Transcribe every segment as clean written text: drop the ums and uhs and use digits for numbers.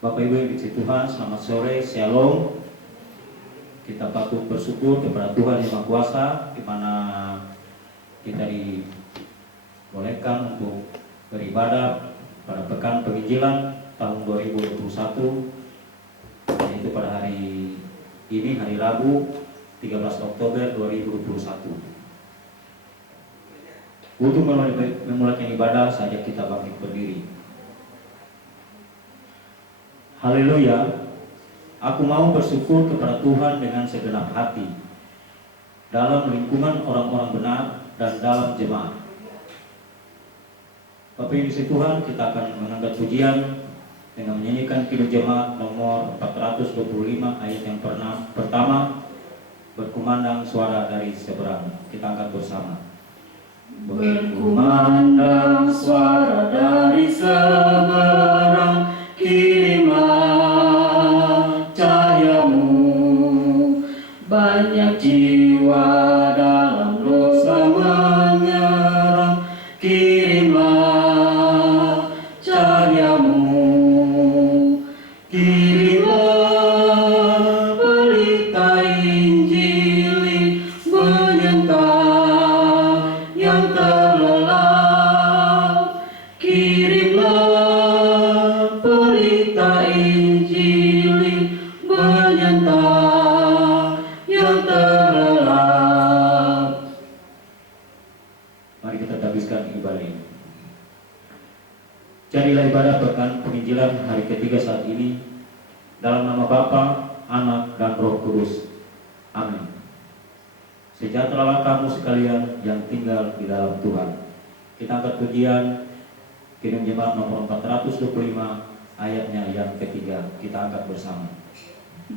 Bapak Ibu yang dikasihi Tuhan, selamat sore, Shalom. Kita patut bersyukur kepada Tuhan Yang Maha Kuasa, di mana kita dibolehkan untuk beribadah pada pekan penginjilan tahun 2021, yaitu pada hari ini, hari Rabu 13 Oktober 2021. Untuk memulai ibadah saja kita bangkit berdiri. Haleluya. Aku mau bersyukur kepada Tuhan dengan segenap hati dalam lingkungan orang-orang benar dan dalam jemaat. Bapak Ibu dikasihi Tuhan, kita akan mengangkat pujian dengan menyanyikan Kidung Jemaat nomor 425 ayat yang pertama, berkumandang suara dari seberang. Kita angkat bersama. Berkumandang suara dari seberang, kirimlah cahayamu. Banyak jiwa dalam dosa menyerang, kirimlah cahayamu. Kirimlah berita Injili menyentak yang terlelap. Kirimlah berita Injili menyentak yang terlelap. Mari kita habiskan ibadah ini. Jadilah ibadah pekan penginjilan hari ketiga saat ini, dalam nama Bapa, Anak, dan Roh Kudus. Amin. Sejahteralah kamu sekalian yang tinggal di dalam Tuhan. Kita angkat pujian Kidung Jemaat nomor 425 ayatnya yang ketiga. Kita angkat bersama.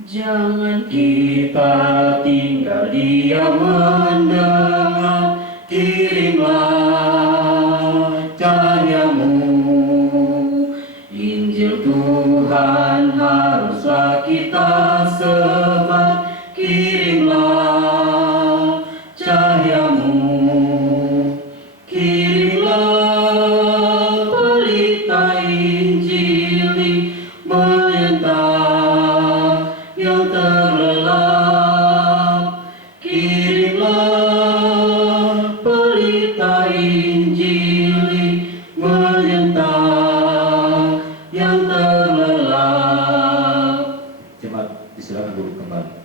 Jangan kita tinggal diam mendengar, kirimlah cahayamu. Injil Tuhan haruslah kita sebar, kirimlah cahayamu. Kirimlah berita Injili menyentak yang terlelap. Kirimlah berita Injili menyentak yang terlelap. Jemaat disilakan duduk kembali.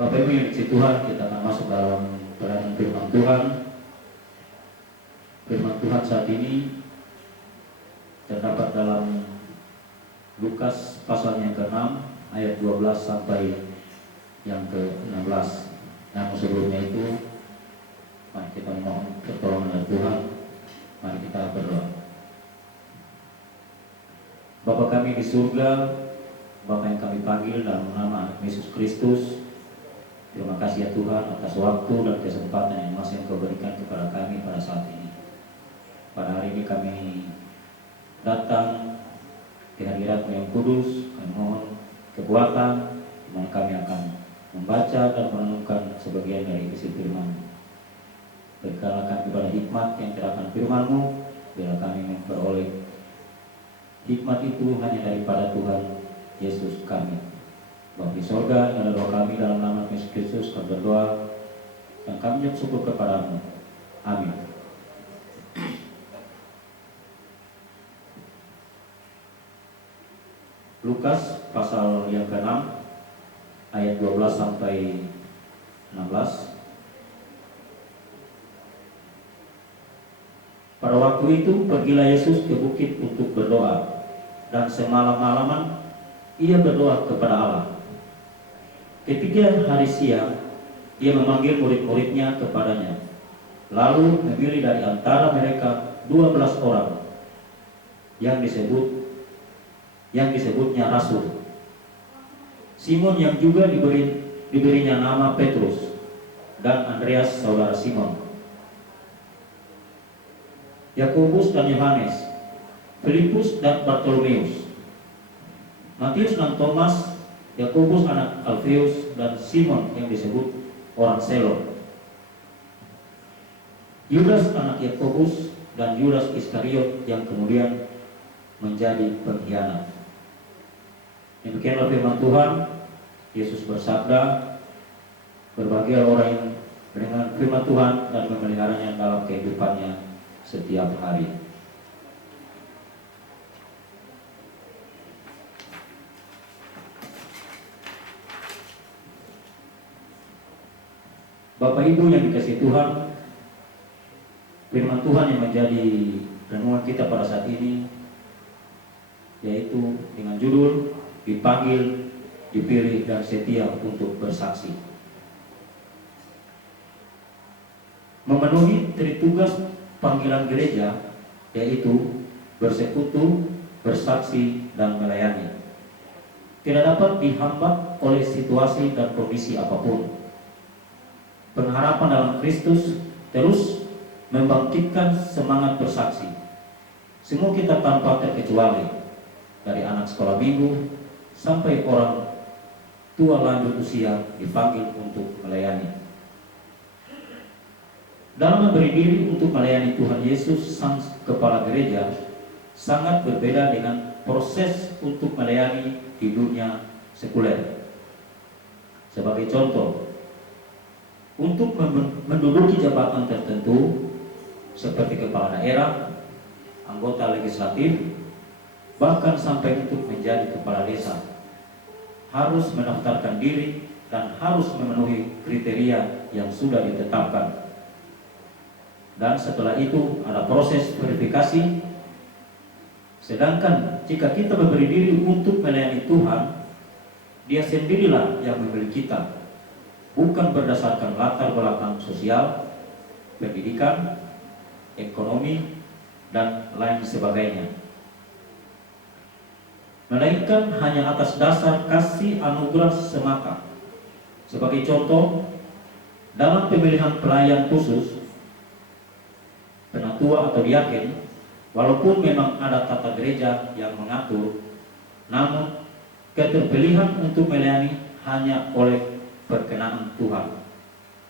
Bapak Ibu yang dikasihi Tuhan, kita akan masuk dalam pelayanan firman Tuhan. Firman Tuhan saat ini terdapat dalam Lukas pasal yang ke-6 ayat 12 sampai yang ke-16. Namun sebelumnya itu, mari kita mohon pertolongan dari Tuhan. Mari kita berdoa. Bapa kami di surga, Bapa yang kami panggil dalam nama Yesus Kristus, terima kasih ya Tuhan atas waktu dan kesempatan yang masih Engkau berikan kepada kami pada saat ini. Pada hari ini kami datang di hadirat-Mu yang kudus. Kami mohon kekuatan, di mana kami akan membaca dan merenungkan sebagian dari isi firman-Mu. Berikanlah kami kepada hikmat yang cerahkan firman-Mu, biar kami memperoleh hikmat itu hanya daripada Tuhan Yesus kami. Bapa di sorga, yang ada doa kami dalam nama Yesus Kristus, kami berdoa dan kami ucap syukur kepada-Mu. Amin. Lukas pasal yang ke-6 ayat 12 sampai 16. Pada waktu itu pergilah Yesus ke bukit untuk berdoa, dan semalam-malaman ia berdoa kepada Allah. Ketika hari siang, ia memanggil murid-muridnya kepadanya, lalu memilih dari antara mereka 12 orang yang disebutnya rasul. Simon yang juga diberinya nama Petrus, dan Andreas saudara Simon, Yakobus dan Yohanes, Filipus dan Bartolomeus, Matius dan Thomas, Yakobus anak Alfeus, dan Simon yang disebut orang Selon, Yudas anak Yakobus, dan Yudas Iskariot yang kemudian menjadi pengkhianat. Demikianlah firman Tuhan. Yesus bersabda, berbahagia orang yang dengan firman Tuhan dan memeliharanya dalam kehidupannya setiap hari. Bapak Ibu yang dikasihi Tuhan, firman Tuhan yang menjadi renungan kita pada saat ini yaitu dengan judul dipanggil, dipilih dan setia untuk bersaksi. Memenuhi tugas panggilan gereja yaitu bersekutu, bersaksi dan melayani. Tidak dapat dihambat oleh situasi dan kondisi apapun. Pengharapan dalam Kristus terus membangkitkan semangat bersaksi. Semua kita tanpa terkecuali, dari anak sekolah minggu sampai orang tua lanjut usia dipanggil untuk melayani. Dalam memberi diri untuk melayani Tuhan Yesus Sang Kepala Gereja sangat berbeda dengan proses untuk melayani di dunia sekuler. Sebagai contoh, untuk menduduki jabatan tertentu seperti kepala daerah, anggota legislatif, bahkan sampai untuk menjadi kepala desa, harus mendaftarkan diri dan harus memenuhi kriteria yang sudah ditetapkan. Dan setelah itu ada proses verifikasi. Sedangkan jika kita memberi diri untuk melayani Tuhan, Dia sendirilah yang memilih kita, bukan berdasarkan latar belakang sosial, pendidikan, ekonomi, dan lain sebagainya, melainkan hanya atas dasar kasih anugerah semata. Sebagai contoh, dalam pemilihan pelayan khusus, penatua atau diaken, walaupun memang ada tata gereja yang mengatur, namun keterpilihan untuk melayani hanya oleh perkenaan Tuhan.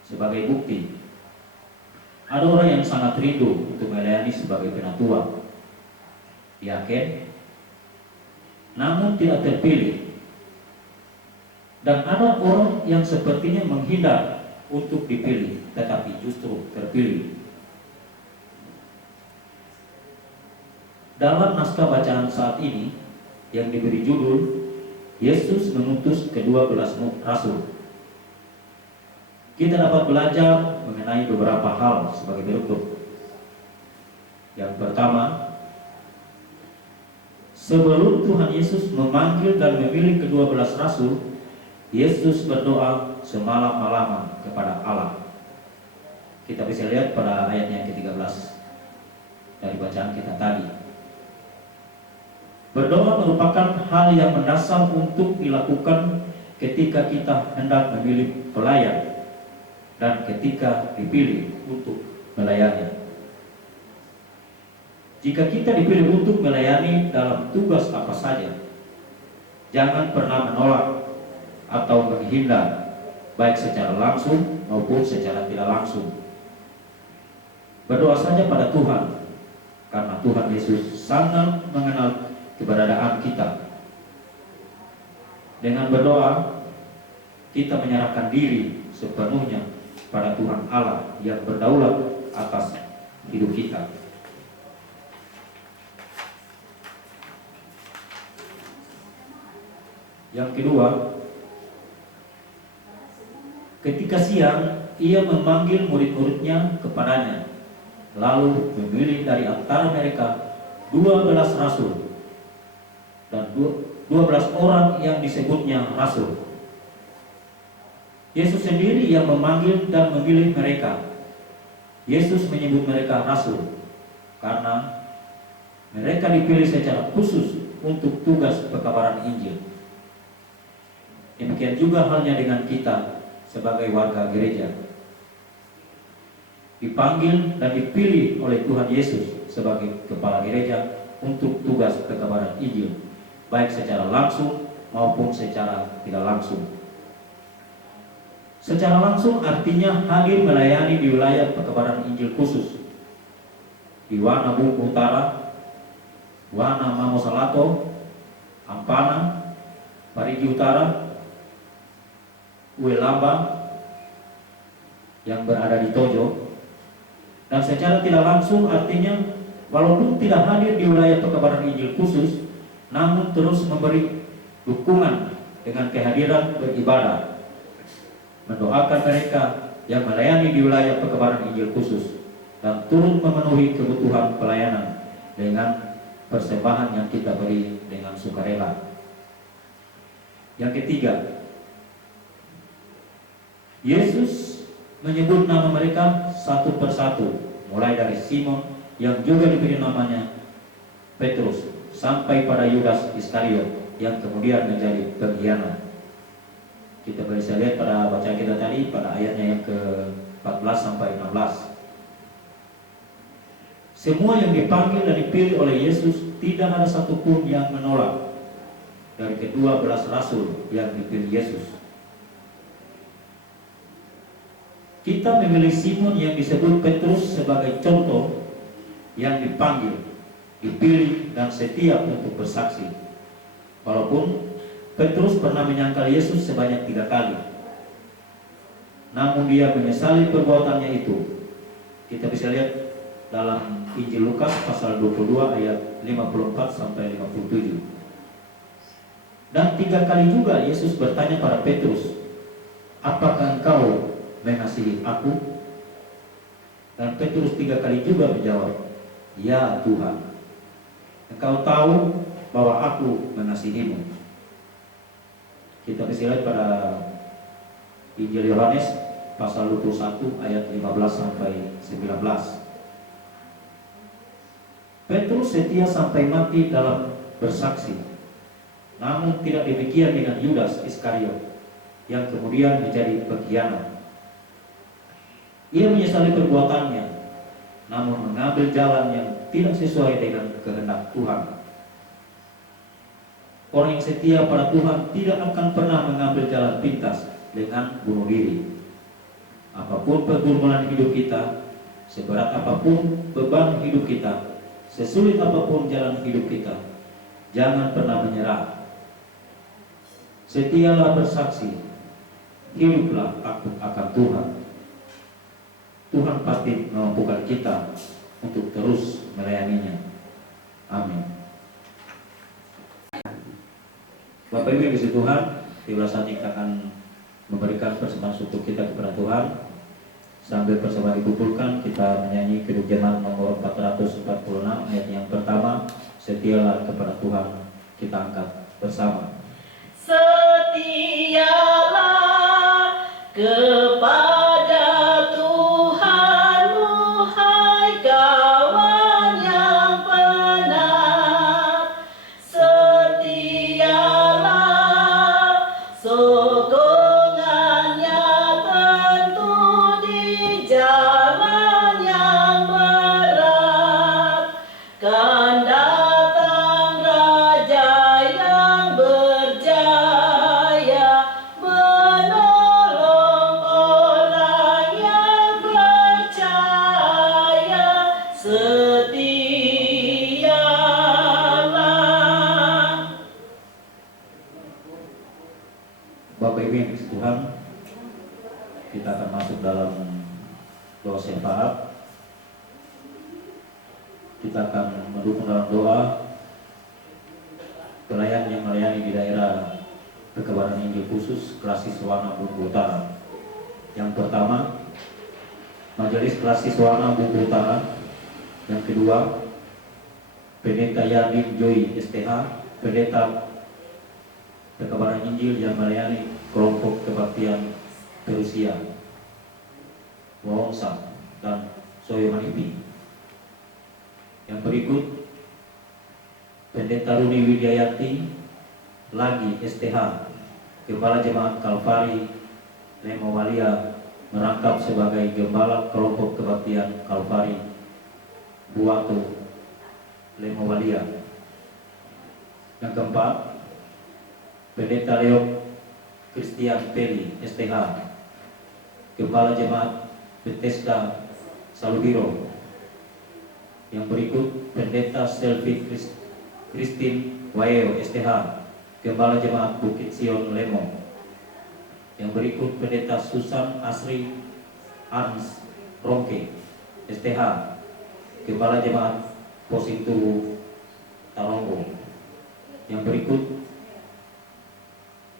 Sebagai bukti, ada orang yang sangat rindu untuk melayani sebagai penatua, diaken, namun tidak terpilih. Dan ada orang yang sepertinya menghindar untuk dipilih, tetapi justru terpilih. Dalam naskah bacaan saat ini yang diberi judul Yesus mengutus ke-12 rasul, kita dapat belajar mengenai beberapa hal sebagai berikut. Yang pertama, sebelum Tuhan Yesus memanggil dan memilih ke-12 rasul, Yesus berdoa semalam-malaman kepada Allah. Kita bisa lihat pada ayat yang ke-13 dari bacaan kita tadi. Berdoa merupakan hal yang mendasar untuk dilakukan ketika kita hendak memilih pelayan dan ketika dipilih untuk melayani. Jika kita dipilih untuk melayani dalam tugas apa saja, jangan pernah menolak atau menghindar, baik secara langsung maupun secara tidak langsung. Berdoa saja pada Tuhan, karena Tuhan Yesus sangat mengenal keberadaan kita. Dengan berdoa, kita menyerahkan diri sepenuhnya pada Tuhan Allah yang berdaulat atas hidup kita. Yang kedua, ketika siang Ia memanggil murid-muridnya kepadanya, lalu memilih dari antara mereka 12 rasul dan 12 orang yang disebutnya rasul. Yesus sendiri yang memanggil dan memilih mereka. Yesus menyebut mereka rasul karena mereka dipilih secara khusus untuk tugas pekabaran Injil. Demikian juga halnya dengan kita sebagai warga gereja. Dipanggil dan dipilih oleh Tuhan Yesus sebagai kepala gereja untuk tugas pekabaran Injil, baik secara langsung maupun secara tidak langsung. Secara langsung artinya hadir melayani di wilayah pekabaran Injil khusus di Wanabung Utara, Wana Mamosalato, Ampana, Parigi Utara, Uelamba yang berada di Tojo. Dan secara tidak langsung artinya walaupun tidak hadir di wilayah pekabaran Injil khusus, namun terus memberi dukungan dengan kehadiran beribadah, mendoakan mereka yang melayani di wilayah pekabaran Injil khusus, dan turut memenuhi kebutuhan pelayanan dengan persembahan yang kita beri dengan sukarela. Yang ketiga, Yesus menyebut nama mereka satu persatu, mulai dari Simon yang juga diberi namanya Petrus, sampai pada Yudas Iskariot yang kemudian menjadi pengkhianat. Kita bisa lihat pada bacaan kita tadi pada ayatnya yang ke-14 sampai 16. Semua yang dipanggil dan dipilih oleh Yesus, tidak ada satupun yang menolak dari ke-12 rasul yang dipilih Yesus. Kita memilih Simon yang disebut Petrus sebagai contoh yang dipanggil, dipilih, dan setia untuk bersaksi. Walaupun Petrus pernah menyangkal Yesus sebanyak 3 kali, namun dia menyesali perbuatannya itu. Kita bisa lihat dalam Injil Lukas pasal 22 ayat 54 sampai 57. Dan 3 kali juga Yesus bertanya pada Petrus, apakah engkau mengasihi aku? Dan Petrus 3 kali juga menjawab, ya Tuhan, engkau tahu bahwa aku mengasihimu. Kita bisa lihat pada Injil Yohanes pasal 21 ayat 15 sampai 19. Petrus setia sampai mati dalam bersaksi. Namun tidak demikian dengan Yudas Iskariot yang kemudian menjadi pengkhianat. Ia menyesali perbuatannya, namun mengambil jalan yang tidak sesuai dengan kehendak Tuhan. Orang yang setia pada Tuhan tidak akan pernah mengambil jalan pintas dengan bunuh diri. Apapun pergumulan hidup kita, seberat apapun beban hidup kita, sesulit apapun jalan hidup kita, jangan pernah menyerah. Setialah bersaksi, hiduplah akan Tuhan. Tuhan pasti memampukan kita untuk terus melayaninya. Amin. Bapak Ibu yang dikasihi Tuhan, tiba saatnya kita akan memberikan persembahan syukur kita kepada Tuhan. Sambil persembahan dikumpulkan, kita menyanyi Keduk Jemaat nomor 446 ayat yang pertama, setialah kepada Tuhan. Kita angkat bersama. Setialah kepada Tuhanmu, hai kawan yang benar. Setialah, sokongannya tentu di jalan yang berat. Kan datang Raja yang berjaya, menolong orang yang percaya. Setialah. Bapak Ibu yang dikasihi Tuhan, kita akan masuk dalam doa syafaat. Kita akan mendukung dalam doa pelayan yang melayani di daerah Pekabaran Injil khusus kelas siswana Bumbu Utara. Yang pertama, Majelis Kelas Siswana Bumbu Utara. Yang kedua, Pendeta Yadin Joy STH, Pendeta Pekabaran Injil yang melayani kelompok kebaktian Perusia, Wawongsa, dan Soyomanipi. Yang berikut, Pendeta Runi Widiayanti lagi STH, Gembala Jemaat Kalvari Lemowalia, merangkap sebagai Gembala kelompok kebaktian Kalvari Buatu Lemowalia. Yang keempat, Pendeta Leo Christian Peli STH, Gembala Jemaat Bethesda Salubiro. Yang berikut, Pendeta Selvi Christine Waeo STH, Gembala Jemaat Bukit Sion Lemo. Yang berikut Pendeta Susan Asri Ans Rongke STH, Gembala Jemaat Posituru Taronggo. Yang berikut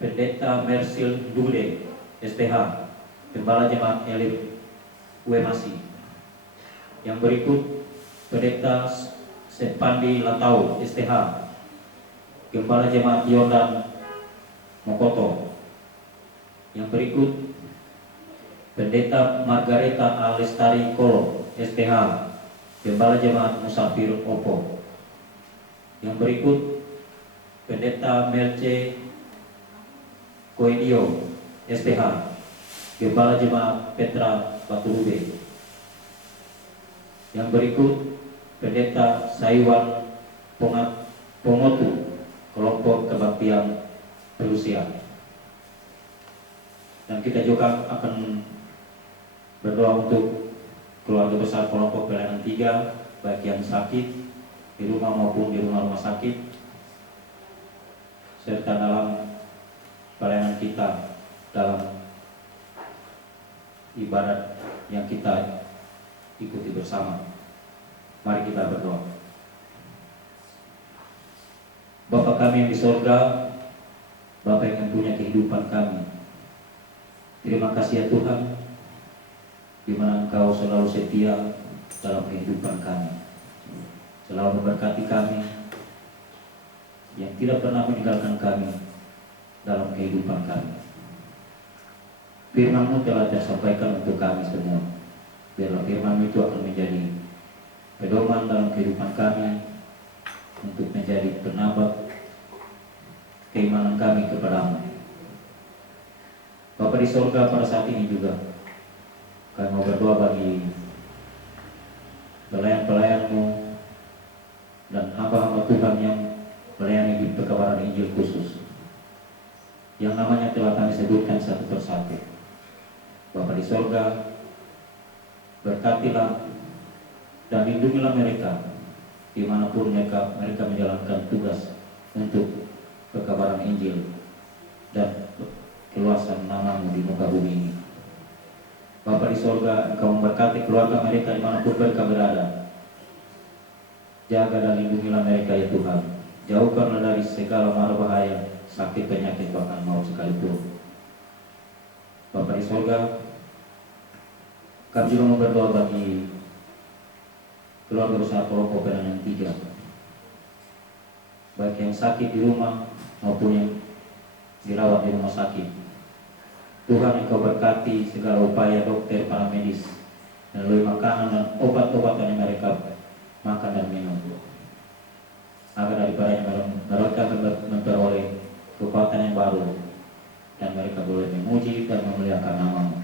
Pendeta Mersil Dude STH, Gembala Jemaat Elim Uemasi. Yang berikut Pendeta Sepandi Latau STH, Gembala Jemaat Yordan Mokoto. Yang berikut Pendeta Margareta Alestari Kolo STH, Gembala Jemaat Musafir Opo. Yang berikut Pendeta Merce Koedio STH, Gembala Jemaat Petra Baturube. Yang berikut Pendeta Saiwan Pomotu, Kelompok Kebaktian Rusia. Dan kita juga akan berdoa untuk keluarga besar kelompok pelayanan 3, baik yang sakit di rumah maupun di rumah sakit, serta dalam pelayanan kita dalam ibadat yang kita ikuti bersama. Mari kita berdoa. Bapa kami yang di sorga, Bapa yang mempunyai kehidupan kami, terima kasih ya Tuhan, di mana Engkau selalu setia dalam kehidupan kami, selalu memberkati kami, yang tidak pernah meninggalkan kami dalam kehidupan kami. Firman-Mu telah tersampaikan untuk kami semua. Biarlah firman-Mu itu akan menjadi pedoman dalam kehidupan kami, untuk menjadi penambah keimanan kami kepada-Mu. Bapa di sorga, pada saat ini juga kami mau berdoa bagi pelayan-pelayan-Mu dan hamba-hamba Tuhan yang melayani di pekabaran Injil khusus, yang namanya telah kami sebutkan satu persatu. Bapa di sorga, berkatilah dan lindungilah mereka dimanapun mereka menjalankan tugas untuk pekabaran Injil dan keluasan nama-Mu di muka bumi ini. Bapa di sorga, Engkau memberkati keluarga mereka dimanapun mereka berada. Jaga dan lindungilah mereka ya Tuhan. Jauhkanlah dari segala mara bahaya, sakit, penyakit, bahkan maut sekalipun. Bapa di sorga, kami juga mau berdoa bagi keluarga besar kelompok pelayanan 3, baik yang sakit di rumah maupun yang dirawat di rumah sakit. Tuhan, Engkau berkati segala upaya dokter, para medis, melalui makanan dan obat-obatan yang mereka makan dan minum, agar daripadanya mereka memperoleh kekuatan yang baru dan mereka boleh memuji dan memuliakan nama-Mu.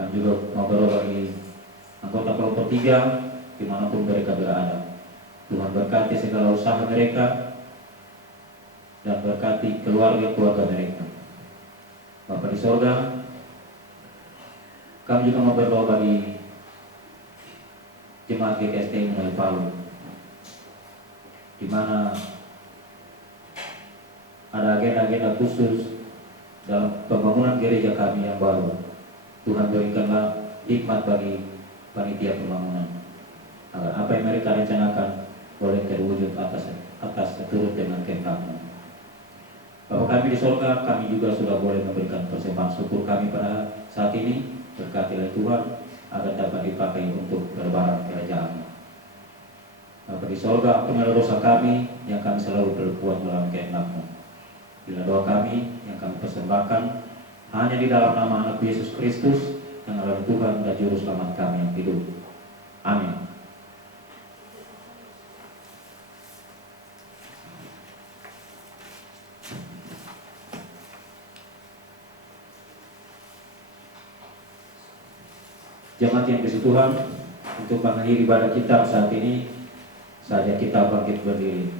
Kami juga mau berdoa bagi anggota kelompok 3 dimanapun mereka berada. Tuhan berkati segala usaha mereka dan berkati keluarga-keluarga mereka. Bapa di sorga, kami juga mau berdoa bagi jemaat GKST Mulai Palu, di mana ada agenda-agenda khusus dalam pembangunan gereja kami yang baru. Tuhan berikanlah hikmat bagi panitia pembangunan, agar apa yang mereka rencanakan boleh terwujud atas turut dengan kehendak-Mu. Bapa kami di sorga, kami juga sudah boleh memberikan persembahan syukur kami pada saat ini. Berkatilah Tuhan, agar dapat dipakai untuk berlebaran kerajaan-Mu. Bapa di sorga, ampunilah dosa kami yang kami selalu berbuat melawan kehendak-Mu. Bila doa kami yang kami persembahkan hanya di dalam nama Anak Yesus Kristus yang adalah Tuhan dan Juru Selamat kami yang hidup. Amin. Jemaat yang dikasihi Tuhan, untuk mengakhiri ibadah kita saat ini, saja kita bangkit berdiri.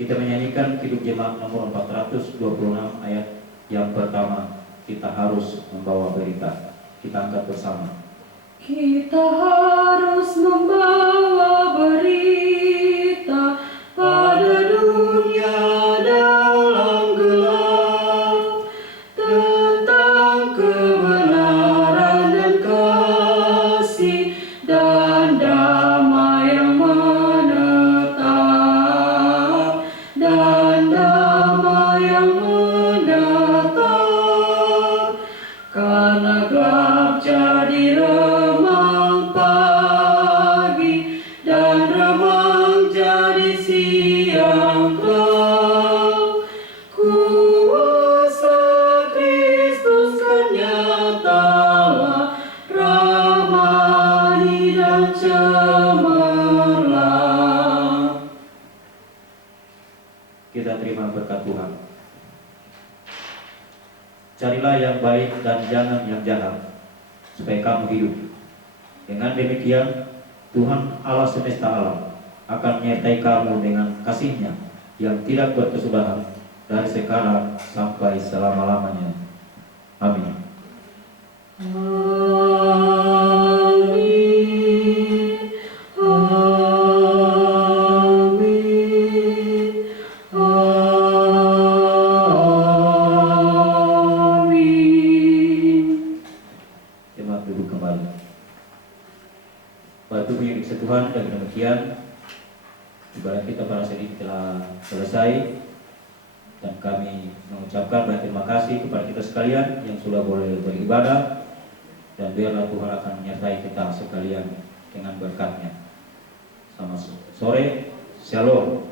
Kita menyanyikan Kidung Jemaat nomor 426 ayat yang pertama, kita harus membawa berita. Kita angkat bersama. Kita harus membawa berita carilah yang baik dan jangan yang jahat, supaya kamu hidup. Dengan demikian, Tuhan Allah semesta alam akan menyertai kamu dengan kasih-Nya yang tidak berkesudahan dari sekarang sampai selama-lamanya. Amin. Amin. Amin. Amin. Jemaat duduk kembali. Bapak Ibu yang dikasihi Tuhan, dan demikian ibadah kita pada saat ini telah selesai, dan kami mengucapkan banyak terima kasih kepada kita sekalian yang sudah boleh beribadah, dan biarlah Tuhan akan menyertai kita sekalian dengan berkat-Nya. Selamat sore, Shalom.